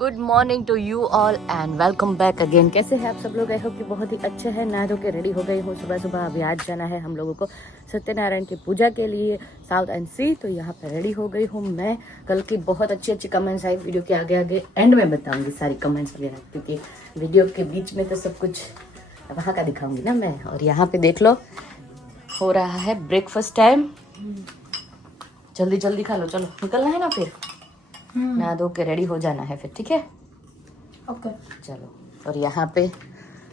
Good morning to you all and welcome back again. कैसे हैं आप सब लोग? आई होप कि बहुत ही अच्छे हैं। नहा धो के रेडी हो गई हूँ। सुबह सुबह अभी आज जाना है हम लोगों को सत्यनारायण की पूजा के लिए साउथ एंड सी। तो यहाँ पे रेडी हो गई हूँ मैं। कल की बहुत अच्छी अच्छी कमेंट्स आई, वीडियो के आगे आगे एंड में बताऊंगी सारी कमेंट्स वगैरह, क्योंकि वीडियो के बीच में तो सब कुछ वहाँ का दिखाऊंगी ना मैं। और यहाँ पे देख लो हो रहा है ब्रेकफास्ट टाइम। जल्दी जल्दी खा लो, चलो निकलना है ना फिर। नहा धो के रेडी हो जाना है फिर, ठीक है? ओके चलो। और यहाँ पे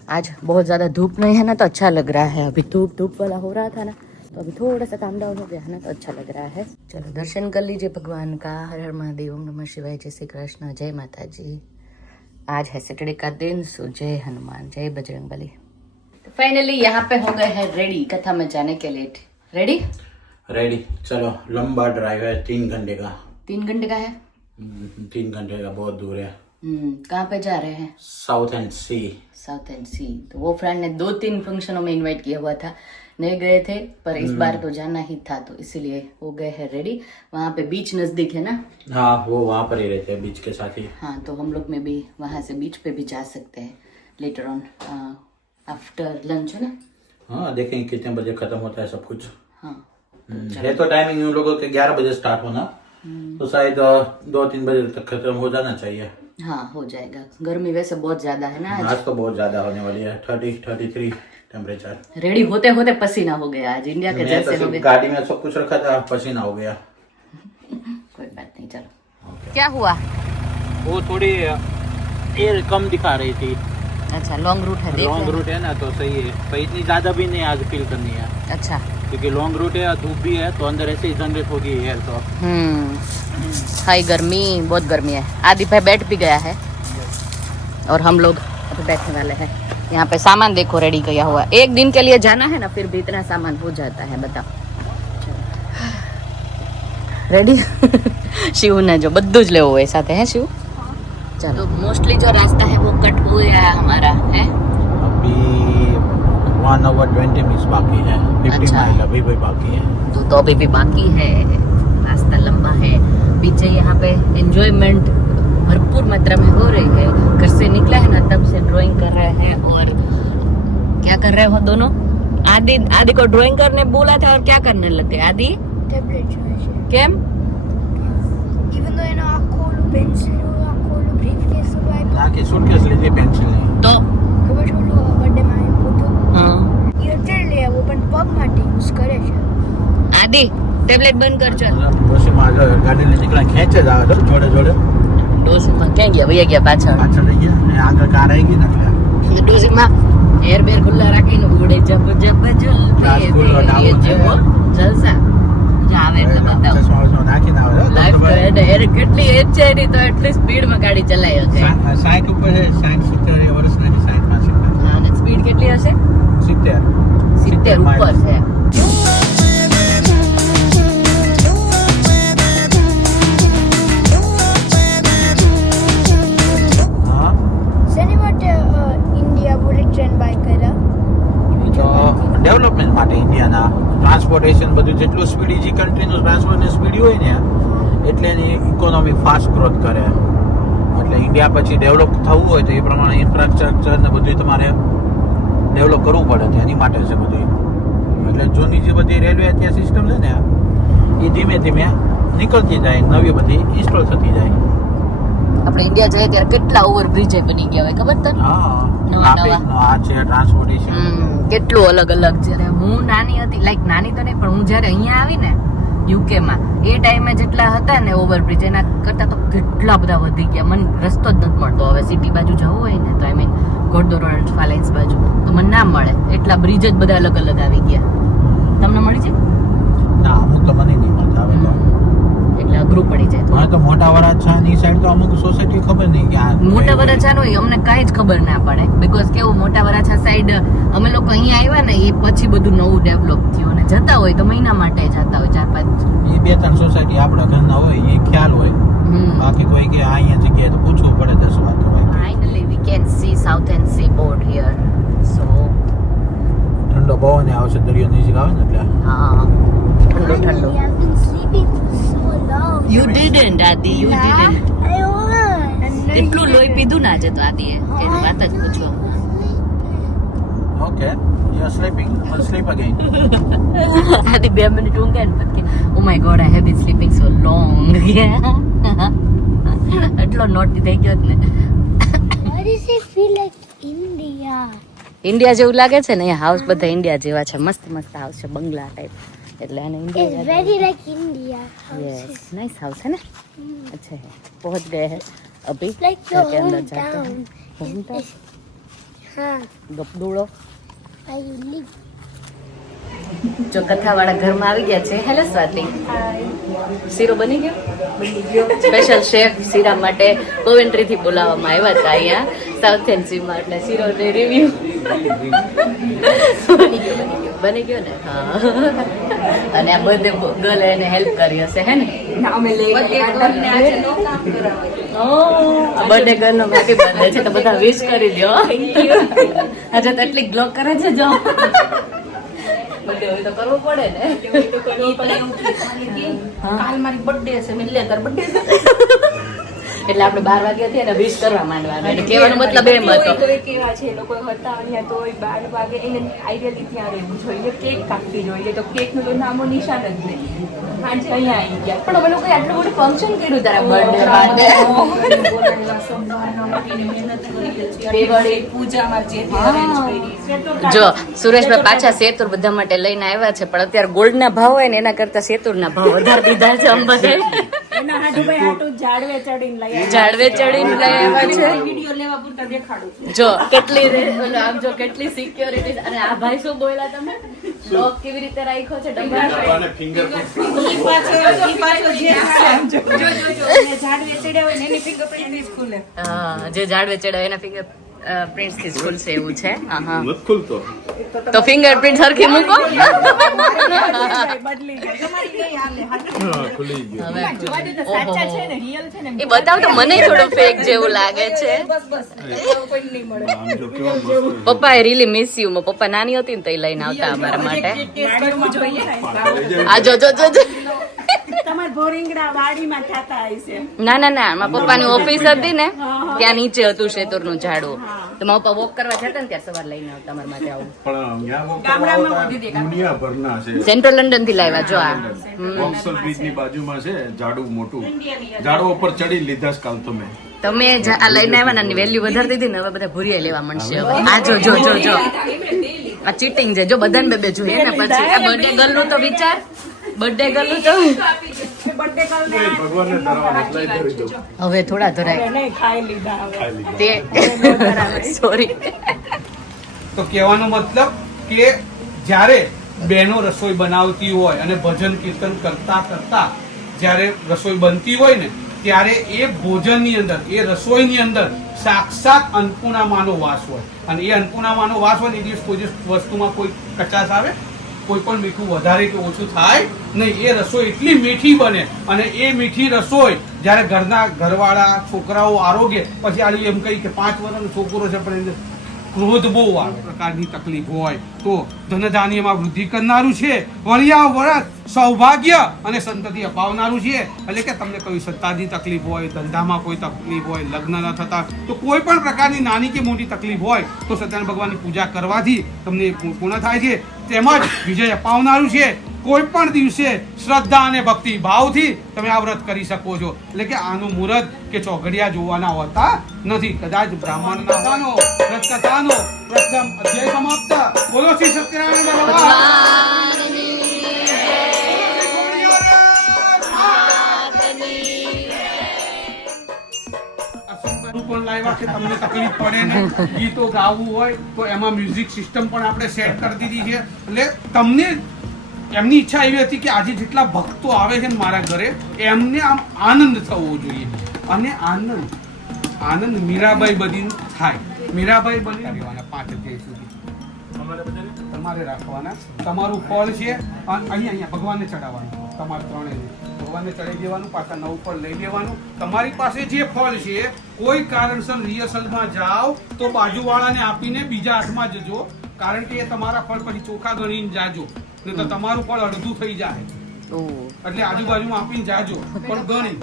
आज बहुत ज़्यादा धूप नहीं है ना, तो अच्छा लग रहा है। अभी धूप वाला हो रहा था ना, तो अभी थोड़ा सा काम डाउन हो गया है ना, तो अच्छा लग रहा है। चलो दर्शन कर लीजिए भगवान का। हर हर महादेव, ओम नमः शिवाय, जय श्री कृष्ण, जय माता जी। आज है सैटरडे का दिन, सो जय हनुमान, जय बजरंगबली। तो फाइनली यहाँ पे हो गए हैं रेडी कथा में जाने के लिए। रेडी चलो। लंबा ड्राइव है, 3 घंटे का। 3 घंटे का है? 3 घंटे का, बहुत दूर है। कहाँ पे जा रहे हैं? Southend Sea. Southend Sea. तो वो फ्रेंड ने 2-3 फंक्शनों में इनवाइट किया हुआ था, नहीं गए थे, पर इस बार तो जाना ही था, तो इसीलिए हो गए हैं रेडी। वहाँ पे बीच नजदीक है ना? हाँ, वो वहाँ पर ही रहते हैं, बीच के साथ ही। हाँ, तो हम लोग में भी वहाँ से बीच पे भी जा सकते हैं लेटर ऑन आफ्टर लंच, है ना? हाँ, देखेंगे कितने बजे खत्म होता है सब कुछ। हाँ है तो टाइमिंग उन लोगों के 11 बजे स्टार्ट होना, तो शायद 2-3 बजे तक खत्म हो जाना चाहिए। हाँ, हो जाएगा। गर्मी वैसे बहुत ज्यादा है ना आज तो बहुत ज्यादा होने वाली है, 30-33 टेम्परेचर। रेडी होते होते पसीना हो गया आज, इंडिया के जैसे हो गया। गाड़ी में सब कुछ रखा था, पसीना हो गया। कोई बात नहीं, चलो। क्या हुआ? वो थोड़ी एयर कम दिखा रही थी। अच्छा, लॉन्ग रूट है, लॉन्ग रूट है ना, तो सही है, पर इतनी ज्यादा भी नहीं आज फील करनी है। अच्छा, क्योंकि लॉन्ग रूट है, धूप भी है, तो अंदर ऐसे ही जनरेट होगी एयर। तो हाई गर्मी, बहुत गर्मी है। आदि भाई बैठ भी गया है और हम लोग अभी बैठने वाले हैं। यहाँ पे सामान देखो रेडी किया हुआ। एक दिन के लिए जाना है ना, फिर भी इतना सामान हो जाता है, बताओ। रेडी शिव ने जो बद्दू ज लेवो હોય સાથે है शिव। चलो, तो मोस्टली जो रास्ता है वो कट हो गया है हमारा, है अभी 1 hour 20 minutes बाकी है। 50 माइल अभी भी बाकी है। तो अभी भी बाकी है, रास्ता लंबा है। पीछे यहाँ पे एंजॉयमेंट भरपूर मात्रा में हो रही है। घर से निकला है ना, तब से ड्राइंग कर रहे हैं। और क्या कर रहे हो दोनों? आदि को ड्राइंग करने बोला था, और क्या करने लगे आदि? केम? Even though આખો પેન્સિલ આખો બ્રીફકેસ આખી સુટકેસ લીધી, પેન્સિલ નહીં તો ખબર છે ઓલો બર્થડે માં આવ્યો હતો, हाँ એ અત્યારે લઈ આવ્યો પણ પગ માટે યુઝ કરે છે। आदि ટેબ્લેટ બંધ કર ચલ। પછી માં ગાડી લઈને નીકળ્યા, ખેંચે જ આવે જોડે જોડે। ડોસીમાં ક્યાં ગયા? વયા ગયા પાછળ રહી ગયા ને, આગળ કાર આવી ગઈ ને, ડોસીમાં એર બેર ખુલ્લા રાખીને ઉડે જબ જબ ઝુલતે જલસા આવે એટલે બતાવો। નાખીને આવે લાઈફ તો એર કેટલી એજ છે એની, તો એટલી સ્પીડમાં ગાડી ચલાવ્યો છે। 60 ઉપર છે, 60-70 વર્ષની, 60-65। અને સ્પીડ કેટલી હશે? 70 ઉપર છે। શેની માટે ઇન્ડિયા બુલેટ ટ્રેન બાય કર્યા? તો ડેવલપમેન્ટ માટે ઇન્ડિયાના ટ્રાન્સપોર્ટેશન બધું જેટલું સ્પીડ, જે કન્ટ્રીનું ટ્રાન્સપોર્ટની સ્પીડ હોય ને, એટલે એની ઇકોનોમી ફાસ્ટ ગ્રોથ કરે। એટલે ઇન્ડિયા પછી ડેવલપ થવું હોય તો એ પ્રમાણે ઇન્ફ્રાસ્ટ્રક્ચર ને બધું તમારે ડેવલપ કરવું પડે, તો એની માટે છે બધું। એટલે જૂની જે બધી રેલવે ત્યાં સિસ્ટમ છે ને, એ ધીમે ધીમે નીકળતી જાય, નવી બધી ઇન્સ્ટોલ થતી જાય। આપણે ઇન્ડિયા જઈએ ત્યારે કેટલા ઓવરબ્રિજ બની ગયા હોય, ખબર તને? હા, નવા આ છે ટ્રાન્સપોર્ટેશન, કેટલું અલગ અલગ। જ્યારે હું નાની હતી, લાઈક નાની તો નહીં, પણ હું જ્યારે અહીંયા આવી ને યુકે માં, એ ટાઈમે જેટલા હતા ને ઓવરબ્રિજ, એના કરતા તો કેટલા બધા વધી ગયા। મને રસ્તો જ નથી મળતો હવે સિટી બાજુ જવું હોય ને, તો આઈ મીન ઘોડદોડ ફાલાઇન્સ બાજુ તો મને ના મળે, એટલા બ્રિજ જ બધા અલગ અલગ આવી ગયા। તમને મળી જાય? ના, અમુક તો મને નહીં મળતા હવે તો, એટલે અઘરું પડી જાય। મને તો મોટા વરાછાની સાઈડ તો અમુક સોસાયટી ખબર નહીં કે આ મોટા વરાછાનું અમને કાંઈ જ ખબર ના પડે, બીકોઝ કેવું, મોટા વરાછા સાઈડ અમે લોકો અહીંયા આવ્યા ને, એ પછી બધું નવું ડેવલપ થયું, અને જતા હોય તો મહિના માટે જતા હોય, 4-5 એ 2-3 સોસાયટી આપણા ઘરના હોય એ ખ્યાલ હોય, બાકી કોઈ કે આ અહીંયા જગ્યાએ તો પૂછવું પડે 10 વાર। Finally we can see Southend Sea board here, so ઠંડો પવન આવશે, દરિયો નજીક આવે ને એટલે। હા, ઠંડો ઠંડો। I've been sleeping for so long. You didn't, Adi, you didn't. I won. કેટલું લોહી પીધું ને આજે તો આદિએ એની વાત જ પૂછો. Okay, you're sleeping. I'll sleep again. આદિ 2 મિનિટ ઊંઘે ને પછી oh my God I have been sleeping so long. એટલો નોટી થઈ ગયો ને. Why does it feel like India? India જેવું લાગે છે ને, અહીંયા હાઉસ બધા ઇન્ડિયા જેવા છે, મસ્ત મસ્ત હાઉસ છે, બંગલા ટાઈપ, એટલે આને It's India very like India. Yes nice house है ना. अच्छा है, पहुंच गए हैं अभी Like घर your के अंदर जाते हैं. hometown. hometown हाँ, ગપડુડો. where you live. જો કથાવાળા ઘરમાં આવી ગયા છે. હેલો સ્વાતિ, શીરો બની ગયો? સ્પેશિયલ શેફ શીરા માટે કોવેન્ટ્રી થી બોલાવવામાં આવ્યા હતા અહીંયા સાઉથ એનસીમાં, એટલે શીરો ને રિવ્યુ બની ગયો ને. હા, અને આ બધે ગર્લ એને હેલ્પ કરી હશે હે ને. બર્થડે ગર્લ નો હેપી બર્થડે છે તો બધા વિશ કરી દો. આજે તો એટલી ગ્લો કરે છે જો. બર્થડે હોય તો કરવું પડે ને. કાલ મારી બર્થડે છે, મેં લે તાર બર્થડે છે. એટલે આપણે 12 વાગ્યા થી એને વિશ કરવા માંડવાના. એટલે કહેવાનો મતલબ એમ હતો. કોઈ કેવા છે લોકો હતા અહીંયા તો 12 વાગે એને આઈડિયલી ત્યાં રહેવું જોઈએ, કેક કાપવી જોઈએ, તો કેક નું તો નામો નિશાન જ નહીં. આજે અહીંયા આવી ગયા પણ અમે લોકોએ આટલું બધું ફંક્શન કર્યું તારા બર્થડે માટે. દિવાળી પૂજામાં જે અરેન્જ કરી. જો સુરેશભાઈ પાછા સેતુર બધા માટે લઈને આવ્યા છે, પણ અત્યારે ગોલ્ડ ના ભાવ હોય ને એના કરતા સેતુર ના ભાવ વધારે દીધા છે. આમ બધે એના હાડુભાઈ હાટું ઝાડવે ચડીને લઈ આવ્યા. ઝાડવે ચડીને લઈ આવ્યા છે. વિડિયો લેવા પૂરતા દેખાડું છું. જો કેટલી આમ જો કેટલી સિક્યોરિટી. અને આ ભાઈ શું બોલ્યા તમે? લોક કેવી રીતે રાખ્યો છે ડબ્બા? ઈ પાછો જે જો એને ઝાડવે ચડ્યા હોય ને એની ફિંગરપ્રિન્ટ જ ખુલે. હા, જે ઝાડવે ચડાવે એના ફિંગર પ્રિન્ટ્સ થી ખુલશે એવું છે. હા હા, નથી ખુલતો. તો ફિંગર પ્રિન્ટ સરખી મૂકો. બદલી જાય તમારી નહીં હાલે. હા, ખુલી ગયો. હવે જોવા દે તો સાચા છે ને, રિયલ છે ને. એ બતાવ તો મને થોડું ફેક જેવું લાગે છે. બસ કોઈ નહીં મળે. આમ જો કેવા મસ્ત પપ્પા એ રીલી મિસ યુ. પપ્પા નાની હતી ને તો એ લઈને આવતા અમારા માટે. આ જો જો જો જો. તમાર ભોરિંગડા વાડીમાં થાતા હશે. ના ના ના, મારા પપ્પાની ઓફિસ હતી ને ત્યાં નીચે હતું શેતુરનું ઝાડવું, તો મારા પપ્પા વોક કરવા જતા ને ત્યારે સવાર લઈને આવતા અમારા માટે આવું. પણ અહીંયા વખત ગામડામાં આવતા વધી દેખાય. દુનિયાભરના છે. સેન્ટ્રલ લંડન થી લાવ્યા જો આ. વોક્સલ બ્રિજની બાજુમાં છે ઝાડુ મોટું. ઝાડો ઉપર ચડી લીધા જ કાલ તો મેં. તમે આ લઈને આવ્યા ને વેલ્યુ વધારી દીધી ને, હવે બધા ભૂરિયા લેવા મળશે હવે. આ જો જો જો જો આ ચીટિંગ છે. જો બધાને બે બે જોઈએ ને પછી આ બર્થડે ગર્લ નું તો વિચાર. બર્થડે ગર્લ નું તો બર્થડે કાલ કોઈ ભગવાનને ધરાવવા એટલાય ધરી દો. હવે થોડા ધરાય નહીં ખાઈ લીધા હવે. ખાઈ લીધા. તે સોરી. તો કહેવાનો મતલબ કે જ્યારે બહેનો રસોઈ બનાવતી હોય અને ભજન કીર્તન કરતા કરતા જ્યારે રસોઈ બનતી હોય ને, ત્યારે એ ભોજનની અંદર, એ રસોઈની અંદર સાક્ષાત અન્નપૂર્ણામાનો વાસ હોય. અને એ અન્નપૂર્ણામાનો વાસ હોય ને એ દિવસ કોઈ દિવસ વસ્તુમાં કોઈ કચાશ આવે, કોઈ પણ મીઠું વધારે કે ઓછું થાય નહીં. એ રસોઈ એટલી મીઠી બને, અને એ મીઠી રસોઈ જ્યારે ઘરવાળા છોકરાઓ આરોગ્ય પછી આ એમ કહી કે 5 વર્ષનો છોકરો છે પણ એને ક્રોધ બહુ આવે પ્રકારની તકલીફ હોય તો ધનધાન્યમાં વૃદ્ધિ કરનારું છે, વણિયા વરત સૌભાગ્ય અને સંતતિ અપાવનારું છે. એટલે કે તમને કોઈ સત્તાની તકલીફ હોય, ધંધામાં કોઈ તકલીફ હોય, લગ્ન ન થતા, તો કોઈ પણ પ્રકારની નાની કે મોટી તકલીફ હોય તો સત્યનારાયણ ભગવાનની પૂજા કરવાથી તમને પૂર્ણ થાય છે. તેમજ વિજય અપાવનારું છે. કોઈ પણ દિવસે શ્રદ્ધા અને ભક્તિ ભાવથી તમે આ વ્રત કરી શકો છો. એટલે કે આનું મુહૂર્ત કે ચોઘડિયા જોવાના હોતા નથી. કદાચ બ્રાહ્મણ કથાનો વ્રત કથાનો પ્રથમ અધ્યાય સમાપ્ત. બોલો શ્રી સત્યનારાયણ ભગવાન. પણ લાવ્યા કે તમને તકલીફ પડે ને ગીતો ગાવું હોય તો એમાં મ્યુઝિક સિસ્ટમ પણ આપણે સેટ કરી દીધી છે. એટલે તમને એમની ઈચ્છા એવી હતી કે આજે જેટલા ભક્તો આવે છે ને મારા ઘરે, એમને આમ આનંદ થવો જોઈએ. અને આનંદ મીરાબાઈ બની થાય. મીરાબાઈ બની રહેવાના 5 અધ્યાય સુધી તમારે રાખવાના. તમારું ફળ છે અહીંયા ભગવાનને ચડાવવાનું. તમારે 3 ભગવાનને ચડાવી દેવાનું, પાછા 9 ફળ લઈ લેવાનું. તમારી પાસે જે ફળ છે કોઈ કારણસર રિહર્સલમાં જાઓ તો બાજુવાળાને આપીને બીજા હાથમાં જજો, કારણ કે એ તમારા ફળ પછી ચોખા ગણીને જાજો, નહીં તો તમારું ફળ અડધું થઈ જાય. એટલે આજુબાજુમાં આપીને જાજો પણ ગણી.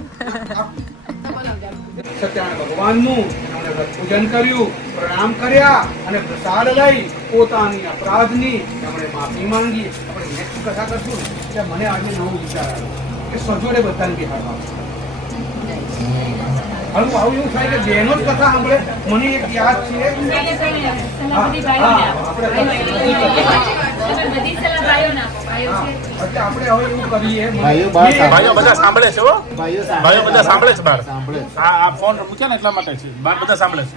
સત્યનારાયણ ભગવાનનું એમણે વ્રત પૂજન કર્યું, પ્રણામ કર્યા અને પ્રસાદ લઈ પોતાની અપરાધની એમણે માફી માંગી. આપણે નેક્સ્ટ કથા કરશું ને એટલે મને આજે નવો વિચાર આવ્યો કે સજોડે બધાને બિહારમાં આવું એવું થાય કે બેનો જ કથા સાંભળે. મને એક યાદ છે આપણે હવે એવું કરીએ ભાઈઓ બધા સાંભળે છે હો, ભાઈઓ બધા સાંભળે છે બાર. આ ફોન મૂક્યા ને એટલા માટે છે, બાર બધા સાંભળે છે.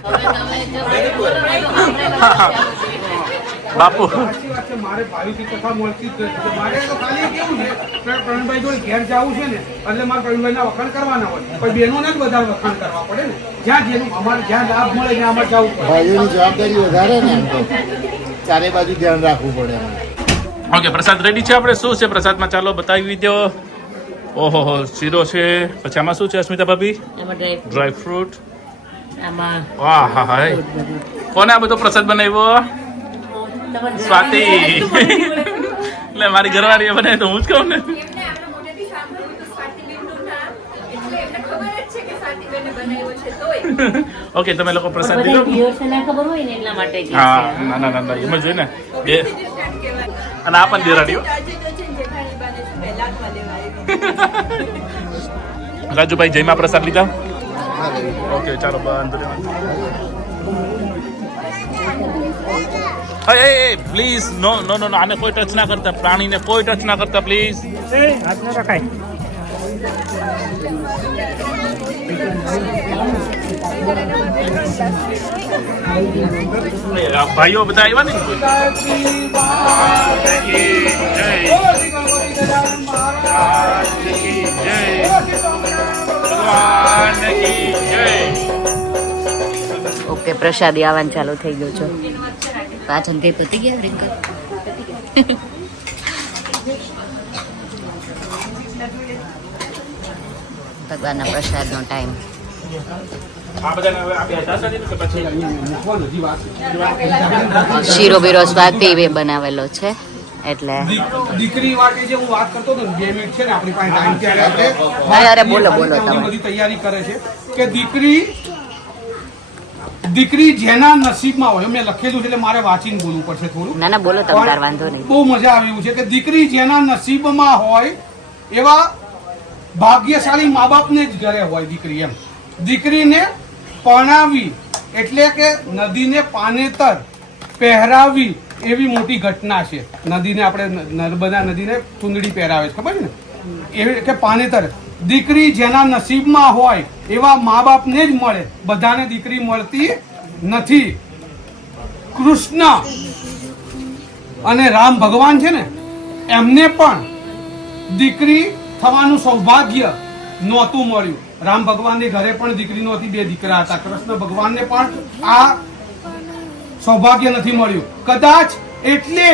બાપુ સાચી વાત છે. મારે ભાઈથી કથા મળતી જ નથી. મારે તો ખાલી કેવું છે કે પ્રવીણભાઈ જોડે ઘેર જવું છે ને એટલે મારે પ્રવીણભાઈના વખાણ કરવાના હોય, પણ બહેનોને જ વધારે વખાણ કરવા પડે ને. જ્યાં જેનું અમારે જ્યાં લાભ મળે ત્યાં અમારે જવું પડે. ભાઈઓની જવાબદારી વધારે ને એમ તો ચારે બાજુ ધ્યાન રાખવું પડે. ઓકે, પ્રસાદ રેડી છે. આપણે શું છે પ્રસાદમાં? ચાલો બતાવી દો. ઓહો હો, શીરો છે. પછી આમાં શું છે અસ્મિતા ભાભી? એમાં ડ્રાય ફ્રૂટ. આમાં વાહ હા હા. કોને આ બધો પ્રસાદ બનાવ્યો? સ્વાતિ. એટલે મારી ઘરવાળીએ બનાવી તો હું જ કહું ને. ઓકે, તમે લોકો પ્રસાદ લીધો? ખબર હોય ને એટલા માટે કે હા, ના ના ના એમ જ હોય ને. બે અને આ પણ દેરાડીઓ. રાજુભાઈ જયમાં પ્રસાદ લીધા? ઓકે, ચાલો બંધ. પ્લીઝ નો નો નો, આને કોઈ ટચ ના કરતા, પ્રાણીને કોઈ ટચ ના કરતા પ્લીઝ. ભાઈઓ બધા આવ્યા ને. ઓકે, પ્રસાદી આવવાનું ચાલુ થઈ ગયું છે. પાછળ તે પતી ગયા રિંકલ. ભગવાનના પ્રસાદનો ટાઈમ. શીરો બીરો સ્વાતિ બનાવેલો છે એટલે દીકરી માટે જે હું વાત કરતો હતો ને 2 મિનિટ છે ને આપણી પાસે ટાઈમ ત્યારે અરે બોલો બોલો તમે. બધી તૈયારી કરે છે કે દીકરી જેના નસીબમાં હોય, મેં લખેલું છે એટલે મારે વાંચીને બોલવું પડશે થોડું. ના ના બોલો તમે, તાર વાંધો નહીં. બહુ મજા આવે એવું છે કે દીકરી જેના નસીબમાં હોય એવા ભાગ્યશાળી મા બાપને જ ઘરે હોય દીકરી. એમ દીકરીને પરણાવી એટલે કે નદીને પાનેતર પહેરાવી એવી મોટી ઘટના છે. નદીને આપણે નર્મદા નદીને ચુંદડી પહેરાવે છે, ખબર છે ને? એવી કે પાનેતર. દીકરી જેના નસીબમાં હોય એવા મા બાપને જ મળે, બધાને દીકરી મળતી નથી. કૃષ્ણ અને રામ ભગવાન છે ને એમને પણ દીકરી થવાનું સૌભાગ્ય નહોતું મળ્યું. રામ ભગવાનની ઘરે પણ દીકરી નહોતી, 2 દીકરા હતા. કૃષ્ણ ભગવાનને પણ આ સૌભાગ્ય નથી મળ્યું. કદાચ એટલે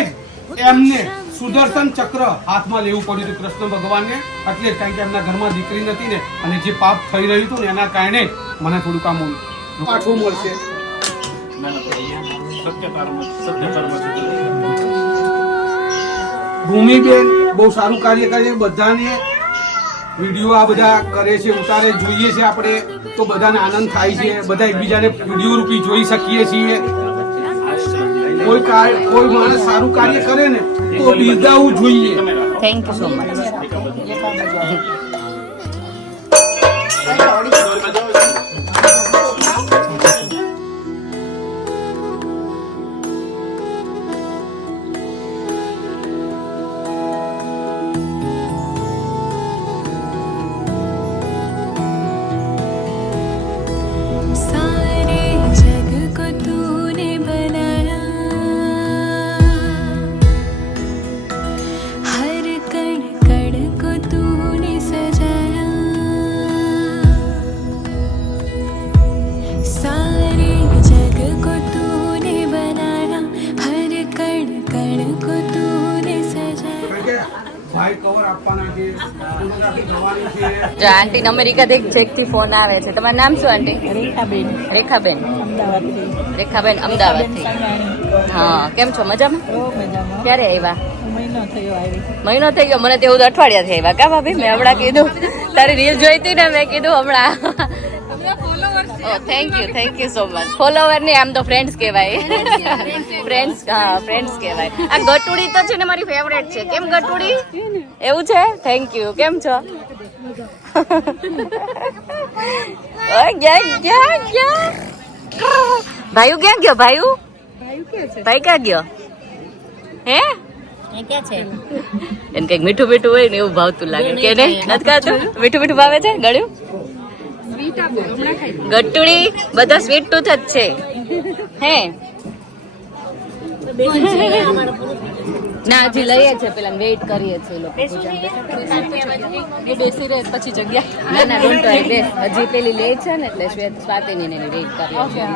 જ એમને સુદર્શન ચક્ર હાથમાં લેવું પડ્યું હતું કૃષ્ણ ભગવાનને. એટલે જ કારણ કે એમના ઘરમાં દીકરી નથી ને, અને જે પાપ થઈ રહ્યું હતું ને એના કારણે મને થોડું કામ પાછું મળશે. ભૂમિબેન બહુ સારું કાર્ય કરે છે. બધાને વિડીયો આ બધા કરે છે, ઉતારે, જોઈએ છે આપણે તો બધાને આનંદ થાય છે. બધા એકબીજાને વિડીયો રૂપી જોઈ શકીએ છીએ. કોઈ માણસ સારું કાર્ય કરે ને તો બિરદાવવું જોઈએ. Thank you so much. જો આંટી અમેરિકાથી ચેકથી ફોન આવે છે. તમારું નામ શું આંટી? રેખાબેન. રેખાબેન રેખાબેન અમદાવાદથી. હા, કેમ છો? મજામાં? ક્યારે આવ્યા? મહિનો થઈ ગયો. મને તેવું અઠવાડિયાથી આવ્યા. કા ભાભી? મેં હમણાં કીધું તારી રીલ જોઈ હતી ને, મેં કીધું હમણાં oh thank you so much. Follower ની આમ તો ફ્રેન્ડ્સ કહેવાય. ફ્રેન્ડ્સ કહેવાય. આ ગટુડી તો છે ને મારી ફેવરેટ છે. કેમ ગટુડી? એવું છે? Thank you. કેમ છો? ભાઈ ક્યાં ગયો? ભાઈ ક્યાં ગયો? હે ક્યાં છે? એને કઈક મીઠું મીઠું હોય ને એવું ભાવતું લાગે કે નહીં? નથી ખાતું? મીઠું મીઠું ભાવે છે ગળ્યું? ગટુડી બધા સ્વીટ ટૂથ જ છે. હે ના હજી લઈએ છે. પેલા વેઇટ કરીએ છીએ લોકો. બેસી રહે પછી જગ્યા. ના ડોન્ટ વરી, બેસ. હજી પેલી લે છે ને એટલે સ્વાતિની ને વેઇટ કરીએ છીએ.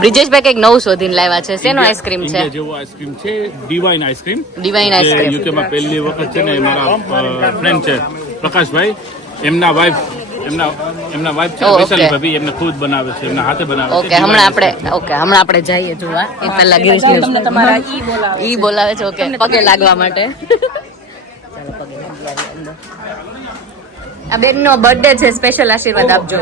બ્રિજેશભાઈ કઈક નવું શોધીને લાવ્યા છે. શેનો આઈસ્ક્રીમ છે? જેવો આઈસ્ક્રીમ છે, ડિવાઇન આઈસ્ક્રીમ. Divine ice cream. યુકેમાં પહેલી વખત છે ને મારા ફ્રેન્ડ છે પ્રકાશભાઈ, એમના વાઇફ છે વૈશાલી ભાભી, એમને ખુદ બનાવે છે, એમના હાથે બનાવે છે. ઓકે હમણાં આપણે જઈએ જોવા. એ પહેલા ગિરીશ તમારા ઈ બોલાવે છે. ઓકે પગે લાગવા માટે. આ બેન નો બર્થડે છે. સ્પેશિયલ આશીર્વાદ આપજો.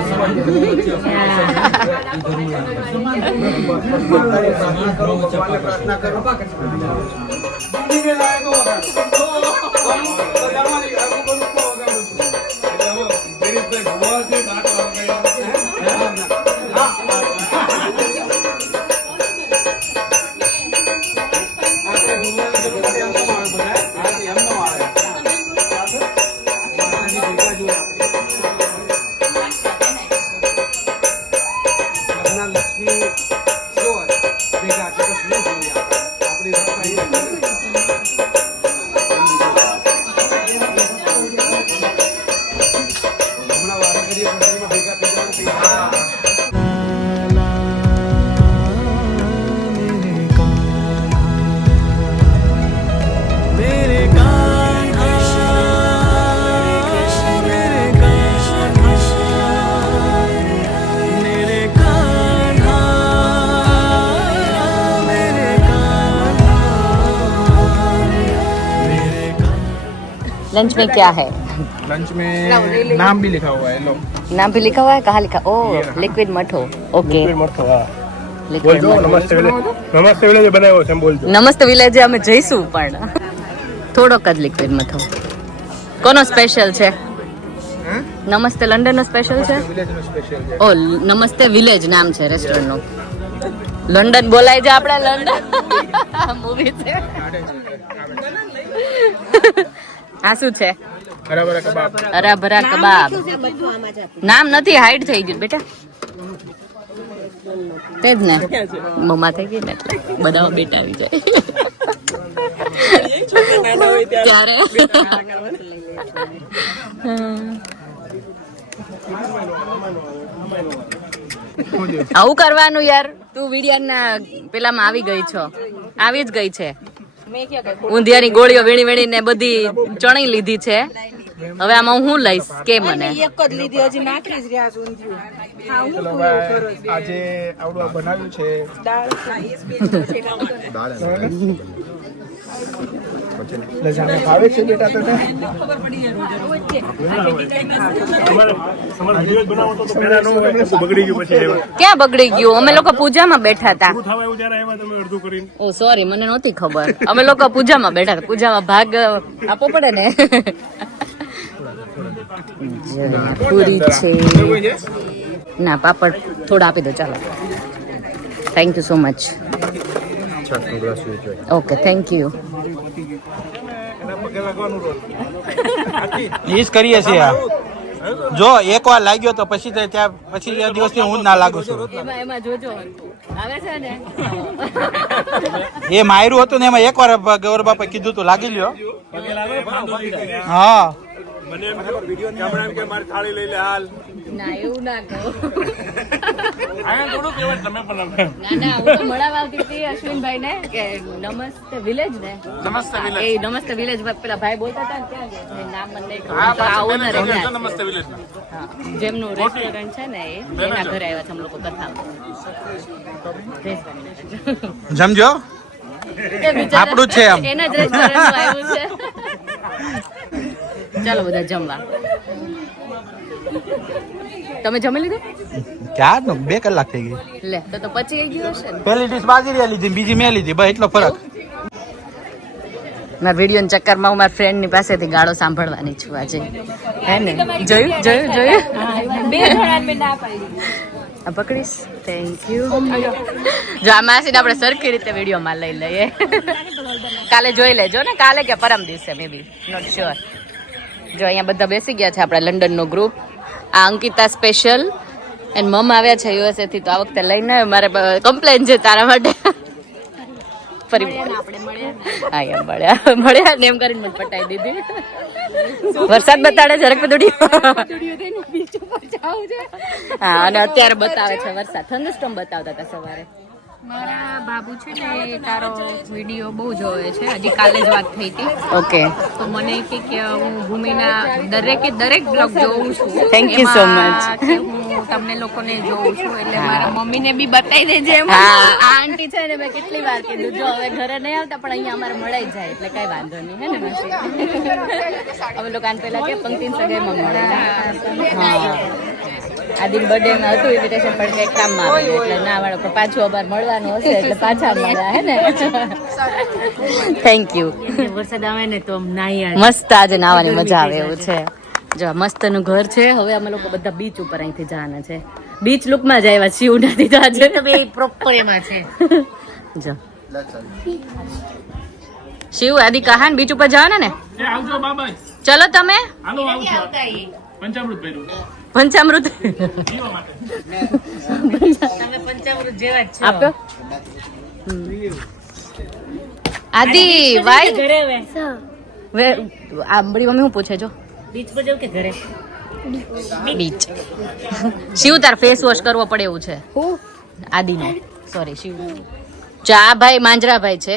लंच में क्या है? लंच में नाम भी लिखा हुआ है. लो नाम भी लिखा हुआ है. कहाँ लिखा? ओह लिक्विड मठो. ओके बोल दो नमस्ते विलेज बनाવ્યો છે. બોલ દો નમસ્તે વિલેજ. અમે જઈશું પણ થોડોક જ લિક્વિડ મઠો. કોનો સ્પેશિયલ છે? નમસ્તે લંડન નો સ્પેશિયલ છે. વિલેજ નો સ્પેશિયલ છે. ઓ નમસ્તે વિલેજ નામ છે રેસ્ટોરન્ટ નું. લંડન બોલાય છે આપણે. લંડન મૂવી છે. આ શું છે? હરા ભરા કબાબ. નામ નથી, હાઈડ થઈ ગયું બેટા. તે જ ને મમ્મા થઈ ગઈ ને એટલે બધા બેટા આવી જાય ત્યારે. આવું કરવાનું યાર. તું વિડિયાના પેલામાં આવી ગઈ છો. આવી જ ગઈ છે. ઊંધિયાની ગોળીઓ વીણી વીણીને બધી ચણી લીધી છે. હવે આમાં હું લઈશ કે મને આજે આવડું બનાવ્યું છે. લજાને ભાવે છે બેટા તને? ક્યાં બગડી ગયું? અમે લોકો પૂજામાં બેઠા હતા. ઓ સોરી, મને નહોતી ખબર. અમે લોકો પૂજામાં બેઠા હતા. પૂજામાં ભાગ આપવો પડે ને. પૂરી છે ના પાપડ થોડા આપી દો. ચાલો thank you so much. Okay thank you. ઈજ કરીએ છીએ. જો એકવાર લાગ્યો તો પછી ત્યાં પછી દિવસથી હું જ ના લાગુ છું. એમાં જોજો આવે છે ને એ માયરું હતું ને એમાં એકવાર ગૌર બાપા કીધું તું લાગી લ્યો. હા ના એવું ના કહો. ના હું તો મળાવા આવતી હતી અશ્વિનભાઈ ને કે નમસ્તે વિલેજ ને. એ નમસ્તે વિલેજ પેલા ભાઈ બોલતા હતા ને ત્યાં નામ મને નહીં ખબર. નમસ્તે વિલેજ. જેમનું રેસ્ટોરન્ટ છે ને એના ઘરે આવ્યા છે અમે લોકો કથા. સમજો આપણું છે એમ. એના જ રેસ્ટોરન્ટ આવ્યું છે. ચાલો બધા જમવા. તમે જમી લીધું? ક્યાં 2 કલાક થઈ ગઈ. લે તો પછી ગયું હશે ને. પહેલી ડીશ બાજરી લીધી, બીજી મેં લીધી, બસ એટલો ફરક. મારા વિડીયો ચક્કરમાં હું મારા ફ્રેન્ડ ની પાસેથી ગાળો સાંભળવાની છું આજે. હે ને? જોયું? બે જણાને મેં ના પાડી. આ પકડીશ. Thank you. જો આ માસીને આપણે સરખી રીતે વિડીયોમાં લઈ લઈએ. કાલે જોઈ લેજો ને, કાલે કે પરમ દિવસે મે બી, નોટ શ્યોર. જો અહીંયા બધા બેસી ગયા છે આપણા લંડનનો ગ્રુપ. આ અંકિતા સ્પેશિયલ એન્ડ મમ આવ્યા છે યુએસએ થી, તો આ વખતે લઈને આવ્યો. મારે કમ્પ્લેન છે તારા માટે. મળ્યા ને એમ કરીને મને પટાઈ દીધી. વરસાદ બતાડે જરાક બધું. હા, અને અત્યારે બતાવે છે વરસાદ. થંડરસ્ટોર્મ બતાવતા હતા સવારે. મારા બાબુ છે ને તારો વિડીયો બહુ જોવે છે, હજી કાલે જ વાત થઈ હતી. ઓકે, તો મને કે હું ભૂમિના દરેક બ્લોગ જોઉં છું. Thank you so much. હું તમને લોકોને જોઉં છું, એટલે મારા મમ્મીને બી બતાવી દેજે. હા, આ આંટી છે ને મેં કેટલી વાર કીધું, જો હવે ઘરે નહીં આવતા પણ અહીંયા અમારે મળાઈ જાય એટલે કઈ વાંધો નહીં. હે ને માસી? અમે લોકો આને પેલા કે પંક્તિન સગાઈમાં મળેલા. હા, આ દિન બર્થડે માં હતું ઇન્વિટેશન, પણ કઈક કામમાં આવ્યું એટલે ના વાળો, પણ પાછું અબાર મળવાનું હશે એટલે પાછા મળ્યા. હે ને? Thank you. વરસાદ આવે ને તો મસ્ત આજે નાવાની મજા આવે એવું છે. જો મસ્ત નું ઘર છે. હવે અમે લોકો બધા બીચ ઉપર અહીંથી જવાના છે. બીચ લુકમાં જ આવ્યા શિવ નથી તો આજે બે પ્રોપર એમાં છે. જો શિવ આદિ કહાન બીચ ઉપર જવાના ને? આવજો બાબા. ચલો તમે. હાલો આવજો. પંચામૃત ભર્યું. પંચામૃત આપ્યો. આદિ વાય આ બડી મમ્મી હું પૂછે જો બીચ પર જાવ કે ઘરે? બીચ. શિવ તાર ફેસ વોશ કરવો પડે એવું છે. આદિ નો સોરી શિવ. ચા ભાઈ માંજરાભાઈ છે.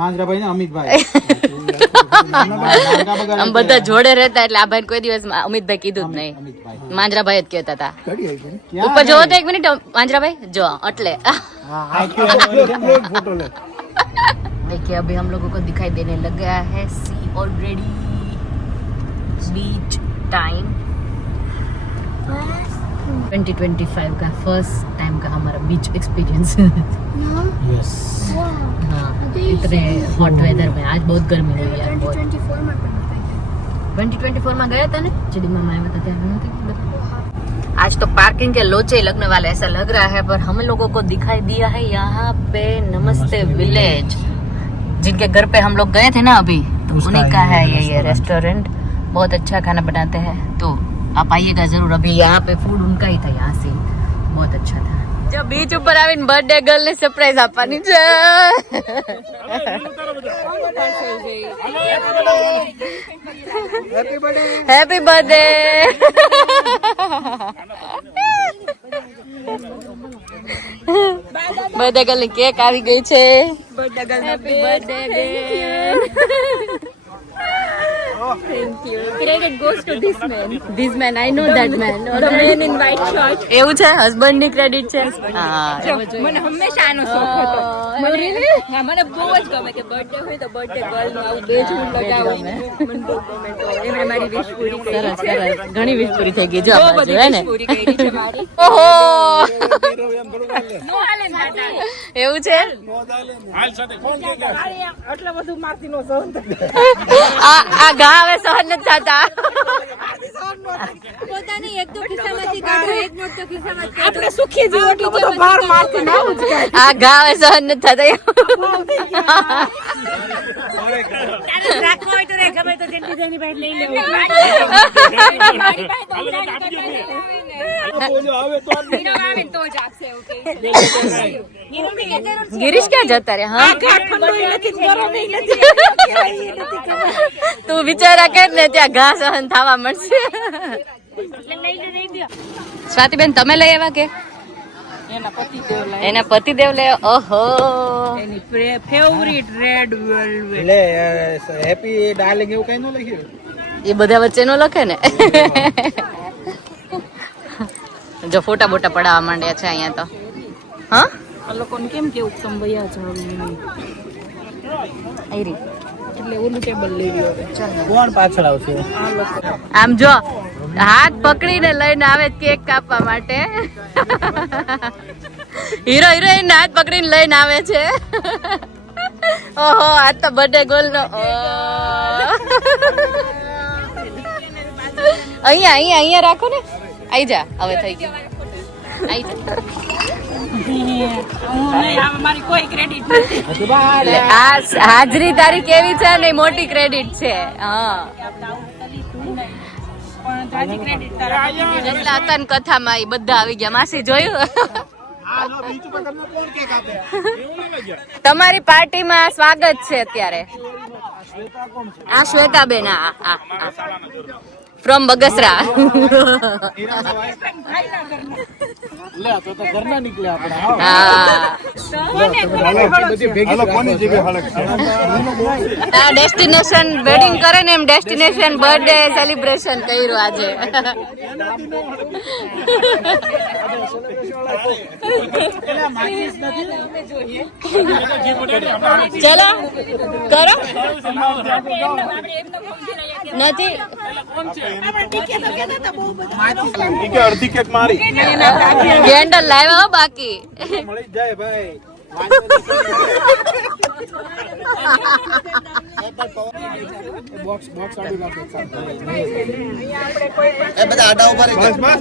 માંજરાભાઈ ને અમિતભાઈ આમ બધા જોડે રહેતા એટલે આ ભાઈ કોઈ દિવસ અમિતભાઈ કીધું જ નહીં. માંજરાભાઈ જ કહેતા હતા. ઉપર જોવો તો 1 મિનિટ માંજરાભાઈ જો એટલે देखिए अभी हम लोगों को दिखाई देने लग गया है सी ऑलरेडी. बीच टाइम 2025 का फर्स्ट टाइम का हमारा बीच एक्सपीरियंस. यस. हाँ, इतने हॉट वेदर में आज बहुत गर्मी हुई यार. 2024 में गया था ना चिड़ी में आया था आज तो पार्किंग के लोचे लगने वाले ऐसा लग रहा है, पर हम लोगों को दिखाई दिया है यहाँ पे नमस्ते विलेज, जिनके घर पे हम लोग गए थे ना अभी, तो उन्हीं का है ये रेस्टोरेंट. बहुत अच्छा खाना बनाते हैं, तो आप आइएगा जरूर. अभी यहाँ पे फूड उनका ही था, यहाँ से बहुत अच्छा था. जो बीच ऊपर आવીને બર્થડે ગર્લ ને સરપ્રાઈઝ આપવાની છે. Happy birthday. બર્થડે ગર્લ ની કેક આવી ગઈ છે. હેપી બર્થડે બેન. Thank you. Credit goes to this man. This man, I know that man. The man in white shirt. એવું છે, હસબન્ડ ની ક્રેડિટ છે. હા, મને હંમેશા આનો શોખ હતો. હા, મને બહુ જ ગમે કે બર્થડે હોય તો બર્થડે ગર્લ નું આવું બેજું લગાવું. મને બહુ ગમે. તો એમણે મારી વિશ પૂરી કરી. સરસ સરસ. ઘણી વિશ પૂરી થઈ ગઈ જો આ બાજુ હે ને. પૂરી કરી છે મારી. ઓહો, નો હાલે દાદા. એવું છે. આટલા બધું મારતી નો સહન આ ઘા હવે સહન નથી થતા. પોતાની એક તો ખિસ્સામાંથી કાઢો, એક નોટ તો ખિસ્સામાંથી આપણે સુખી જીવો તો બધો ભાર મારતી ના ઉજ કાય. આ ઘા હવે સહન નથી થતા. રાખો હોય તો રે, ગમે તો જેટલી જેની પાસે લઈ લેવું. આવે તો જ આપશે એવું કે. ગિરીશ ક્યાં જતા રે? હા, તું વિચારા કર ને ત્યાં ઘા સહન થવા મળશે. સ્વાતિબેન તમે લઈ આવ્યા કે એના પતિદેવ લે? ઓહો, એની ફેવરિટ રેડ વેલ્વેટ. એટલે હેપી ડાર્લિંગ એવું કઈ ન લખ્યું? એ બધા વચ્ચે નો લખે ને. જો ફોટા બોટા પડાવવા માંડ્યા છે અહીંયા તો. હા, આ લોકોને કેમ કેવું સંભયા જાવ આયરી એટલે ઓલું ટેબલ લઈ લ્યો હવે. કોણ પાછળ આવશે? આમ જો હાથ પકડીને લઈને આવે કેક કાપવા માટે. હીરો હિરોઈન હાથ પકડીને લઈને આવે છે. ઓહો આજ તો બર્થડે ગર્લ નો. અહીંયા રાખો ને. આઈ જા હવે થઈ ગયું. આઈ જા. હાજરી તારી કેવી છે ને મોટી ક્રેડિટ છે. હા એટલા હતા ને કથામાં એ બધા આવી ગયા. માસી જોયું તમારી પાર્ટીમાં સ્વાગત છે અત્યારે. આ Shwetaben from Bagasara. Destination wedding કરે ને એમ ડેસ્ટિનેશન બર્થડે સેલિબ્રેશન કર્યું આજે. ચલો કરો. નથી અડધી કેક મારી કેન્ડલ લાવ્યા બાકી. મળી જાય ભાઈ.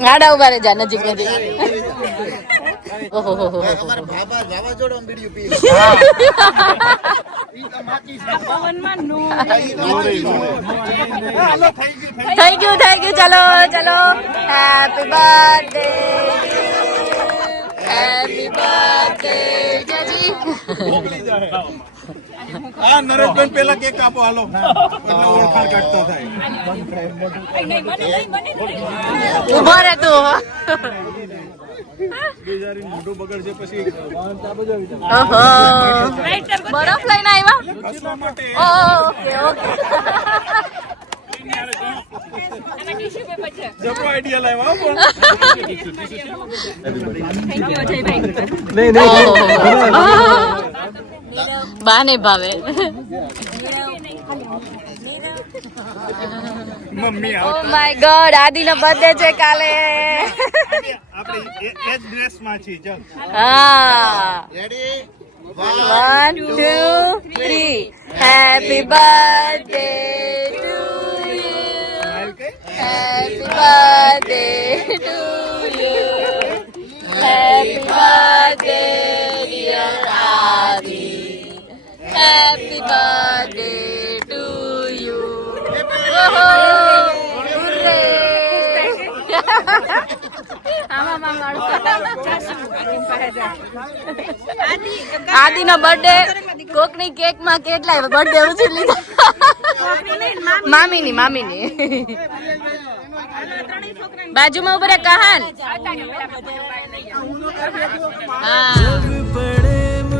આડા ઉભા જા નજીક નજીક. થઈ ગયું ચલો ચલો. હેપી બર્થડે હેપી બર્થડે જાજી. હા નરેશભાઈ પેલા કેક આપો હાલો. એટલે ઓળખાણ કાઢતો થાય. ઉભો રહે તું. મોઢું બગડશે પછી ઓહો બરફ લઈને આવ્યા. ઓકે ઓકે જબરો આઈડિયા લાવ્યા બાને ભાવે. મમ્મી ઓ માય ગોડ આદિ નો બર્થડે છે કાલે. આપણે એ જ ડ્રેસ માં છીએ. ચાલ હા ready 1 2 3 happy birthday to you. Happy birthday to you. Happy birthday dear Adi. Happy birthday to you. ઓહો હુર્રે. આદિ નો બર્થડે કોકની કેક માં કેટલાય બર્થડે ઉછળી લીધા. મામીની બાજુમાં ઉભરે કહાન.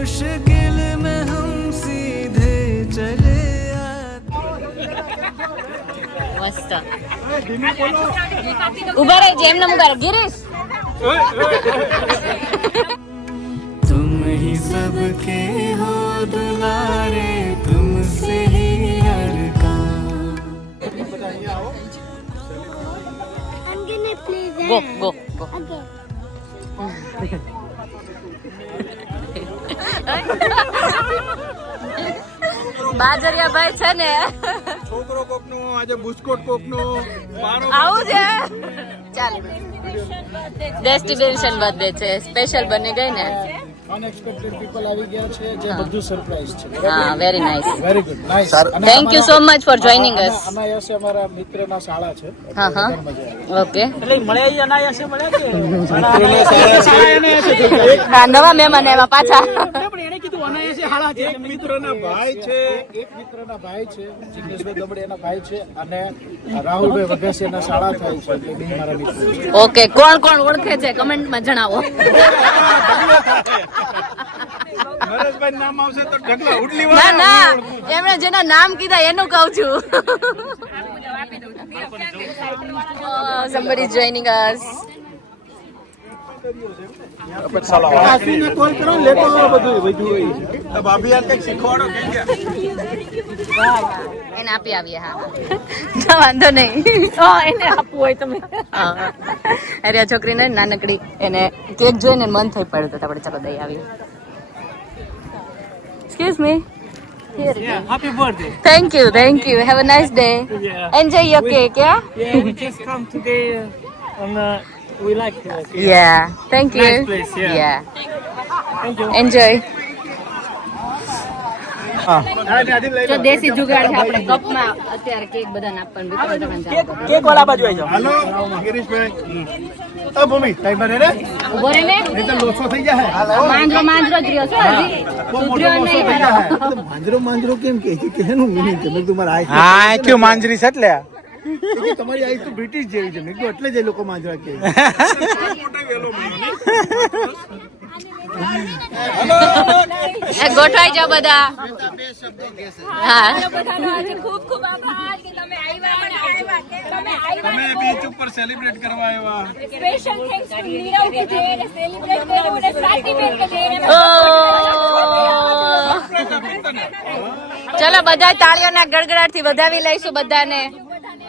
मुश्किल में हम सीधे चले મસ્ત ઉભા રહે જેમ ને ઉભા રહે. ગિરીશ तुम ही सबके हो दुलारे तुमसे ही हर काम. I'm gonna play that. Go Okay. બાજરિયા ભાઈ છે ને છોકરો કોક નો આજે બુસ્કોટ કોક નો આવું છે. ચાલ ડેસ્ટિનેશન બર્થડે છે સ્પેશિયલ બની ગઈ ને. અનએક્સપેક્ટેડ પીપલ આવી ગયા છે જે બધું સરપ્રાઈઝ છે. હા very nice. Very good nice. Thank you so much for joining us. અનાયાસે અમારા મિત્રના શાળા છે. હા ઓકે. એટલે મળ્યા જ અનાયાસે મળ્યા કે હા નવા મહેમાન એમાં પાછા. એને કીધું અનાયાસે શાળા છે. એક મિત્રના ભાઈ છે જિગ્નેશભાઈ દબડે એના ભાઈ છે અને રાહુલભાઈ વઘાસિયાના શાળા થાય છે એટલે બે મારા મિત્રો છે. ઓકે કોણ કોણ ઓળખે છે કમેન્ટમાં જણાવો. નરેશભાઈ નામ આવશે તો ઢગલા ઉડલી ના એમણે જેના નામ કીધા એનું કહું છું. somebody is joining us. આશીને કોલ કરો ને, લેતો આવો બધું. ભાભી યાર કંઈક શીખવાડો કે એને આપી આવીએ. હા વાંધો નહીં, એને આપવું હોય તમે. અરે આ છોકરીને નાનકડી એને કેક જોઈને મન થઈ પડ્યું તો આપણે ચાલો દઈ આવીએ. Excuse me. Happy birthday. Thank you. Have a nice day. Enjoy your cake, yeah? Yeah, we just come today and we like it. Yeah. Thank you. Nice place, yeah. Thank you. Enjoy. જો દેશી જુગાડ છે આપણે કપમાં અત્યારે cake બધાને આપવાનું. Cake વાળા બાજુ આવી જાઓ. હાલો ગિરીશભાઈ. ભૂમિ ટાઈમ રે ઉભો રે ને, નહીં તો લોચો થઈ જાય. માંજરો જ રહ્યો છે હજી. સુધર્યો નહીં હારો. માંજરો કેમ કે છે? કે એનું મીનિંગ છે? મેં તમારા આઈ હા ક્યું માંજરી છે એટલે તમારી આઈ તો બ્રિટિશ જેવી છે. મેં કીધું એટલે જ એ લોકો માંજરા કહે. ગોઠવાઈ જાઓ બધા. હા ખૂબ ખૂબ આભાર કે તમે આવ્યા. તમે બીચ ઉપર સેલિબ્રેટ કરવા આવ્યા. સ્પેશિયલ થેન્ક્સ ટુ નીરવ કે જેને સેલિબ્રેટ કર્યું અને સ્વાતિ બેન કે જેને ચલો બધા તાળીઓના ગડગડાટથી વધાવી લઈશું બધાને.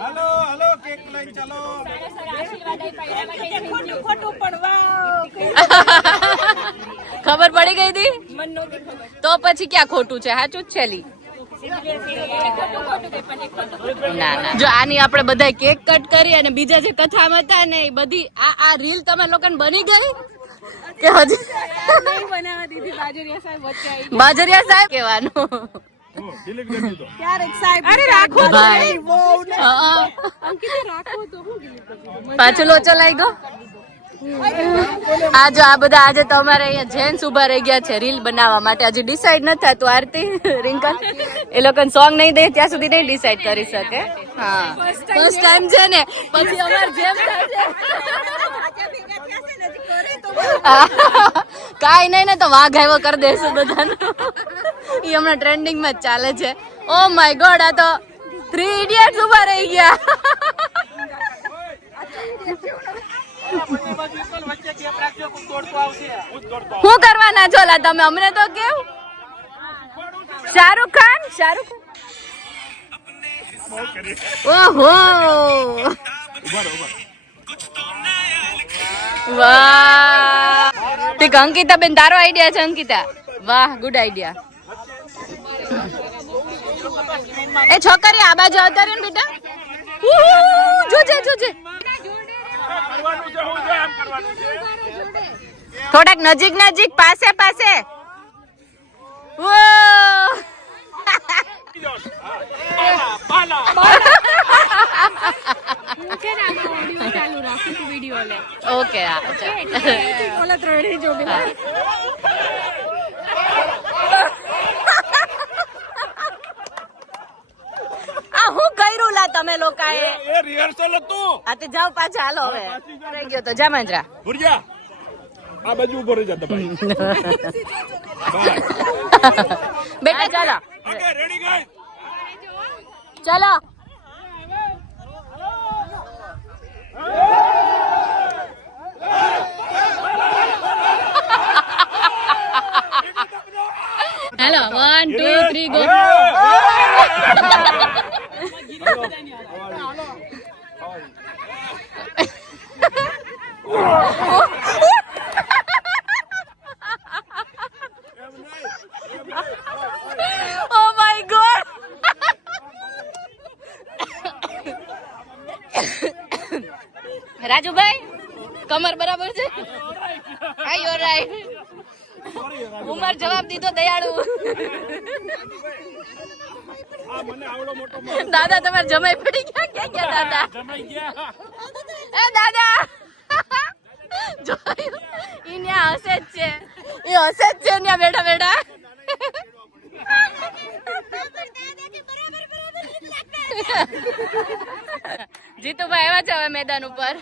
હાલો કેક લઈ ચાલો. ખોટું પણ વાવ ખબર પડી ગઈ હતી તો પછી ક્યાં ખોટું છે? સાચું જ છે લી. ના જો આની આપણે બધા કેક કટ કરી અને બીજા જે કથામાં હતા ને એ બધી આ રીલ તમે લોકોને બની ગઈ કે હજી બનાવવા દીધી? બાજરિયા સાહેબ કહેવાનું. અરે રાખો ભાઈ પાછું લોચો લાગી ગયો. આ જો આ બધા આજે તો અમારે અહીંયા જેન્ટ્સ ઉભા રહી ગયા છે રીલ બનાવવા માટે. હજી ડિસાઈડ નથી થતું. આરતી રિંકલ એ લોકોને સોંગ નહીં દે ત્યાં સુધી નહીં ડિસાઈડ કરી શકે. હા ફર્સ્ટ ટાઈમ છે ને, પછી અમારે જેમ થાય છે કાઈ નહીં ને તો વાઘ આવ્યો કરી દેશું બધાનું. એ હમણાં ટ્રેન્ડિંગમાં જ ચાલે છે. ઓ માય ગોડ, આ તો 3 ઇડિયટ્સ ઉભા રહી ગયા. શું કરવાના છો લા તમે? અમને તો કેવું શાહરુખ ખાન ઓહો વાહ. ઠીક અંકિતા બેન તારો આઈડિયા છે અંકિતા? વાહ ગુડ આઈડિયા. એ છોકરી આ બાજુ આવતા રે ને બેટા. જોજે થોડાક નજીક પાસે ઓકે હું કર્યું લા તમે લોકાએ? રિહર્સલ હતું. આ તે જાવ પાછા. હાલો હવે રહી ગયો તો જા માંજરા. ભુરિયા આ બાજુ ઉભો રહી જતા ભાઈ. બેટા ચાલો ઓકે રેડી ગાઈસ. ચાલો. Hello 1 2 3 go. Oh my god. Rajubhai કમર બરાબર છે? હા યુ રાઈટ. ઉમર જવાબ દીધો દયાળુ. દાદા તમારે જમાઈ પડી ગયા? ક્યાં ગયા દાદા? એ દાદા જોયું ઈ ન્યા હસે જ છે. એ હસે જ છે ન્યા બેઠા બેઠા. જીતુભાઈ આવ્યા છે હવે મેદાન ઉપર.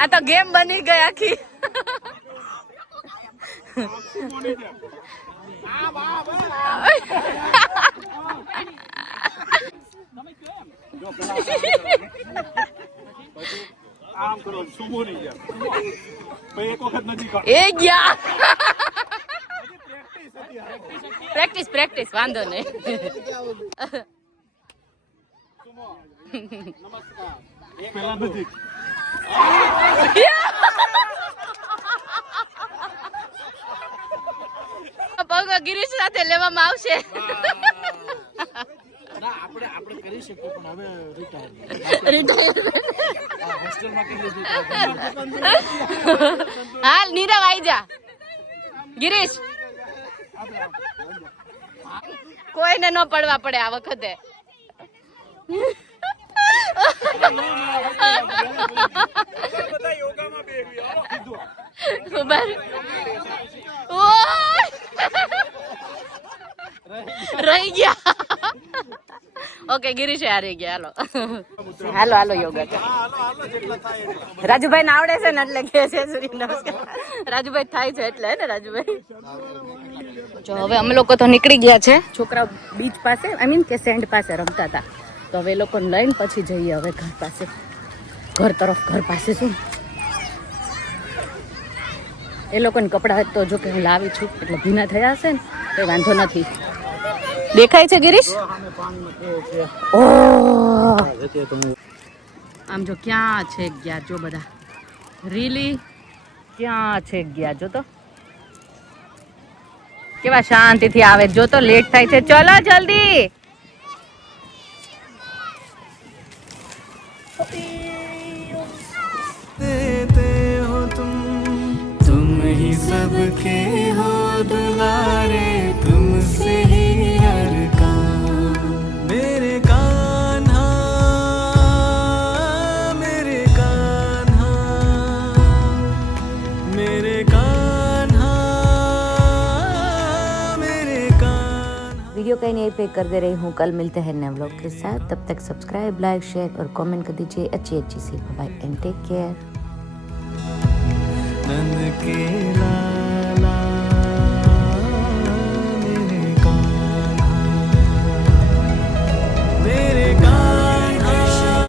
આ તો ગેમ બની ગઈ આખી. આમ કરો સુમો નહીં જાય ભાઈ એક વખત નથી કાઢ એ ગયા પ્રેક્ટિસ વાંધો નહીં પેલા નથી પગ ગિરીશ સાથે લેવામાં આવશે ના આપણે કરી શકીએ પણ હવે રિટાયર હોસ્ટેલમાં કેટલી હાલ નીરવ આઈ જા ગિરીશ કોઈને ન પડવા પડે આ વખતે રહી ગયા ઓકે ગિરીશ હારી ગયા હાલો હાલો યોગા રાજુભાઈ ને આવડે છે ને એટલે કે છે સૂર્ય નમસ્કાર રાજુભાઈ થાય છે એટલે ને રાજુભાઈ જો હવે અમે લોકો તો નીકળી ગયા છે છોકરાઓ બીચ પાસે આઈ મીન કે સેન્ડ પાસે રમતા હતા તો હવે એ લોકોને લઈને પછી જઈએ હવે ઘર પાસે ઘર પાસે શું એ લોકોને કપડાં તો જો કે હું લાવી છું એટલે ભીના થયા હશે ને તો વાંધો નથી દેખાય છે ગિરીશ આમ જો ક્યાં છે ગયા જો બધા રીલી ક્યાં છે ગયા જો તો કેવા શાંતિથી આવે જો તો લેટ થાય છે ચલો જલ્દી देते हो तुम ही सबके हो दुलारे तुमसे ही हर काम मेरे कान्हा मेरे कान्हा मेरे कान्हा मेरे कान्हा। वीडियो कहीं नहीं पे कर दे रही हूँ कल मिलते हैं नए व्लॉग के साथ तब तक सब्सक्राइब लाइक शेयर और कमेंट कर दीजिए अच्छी सी बाय एंड टेक केयर नंद के लाल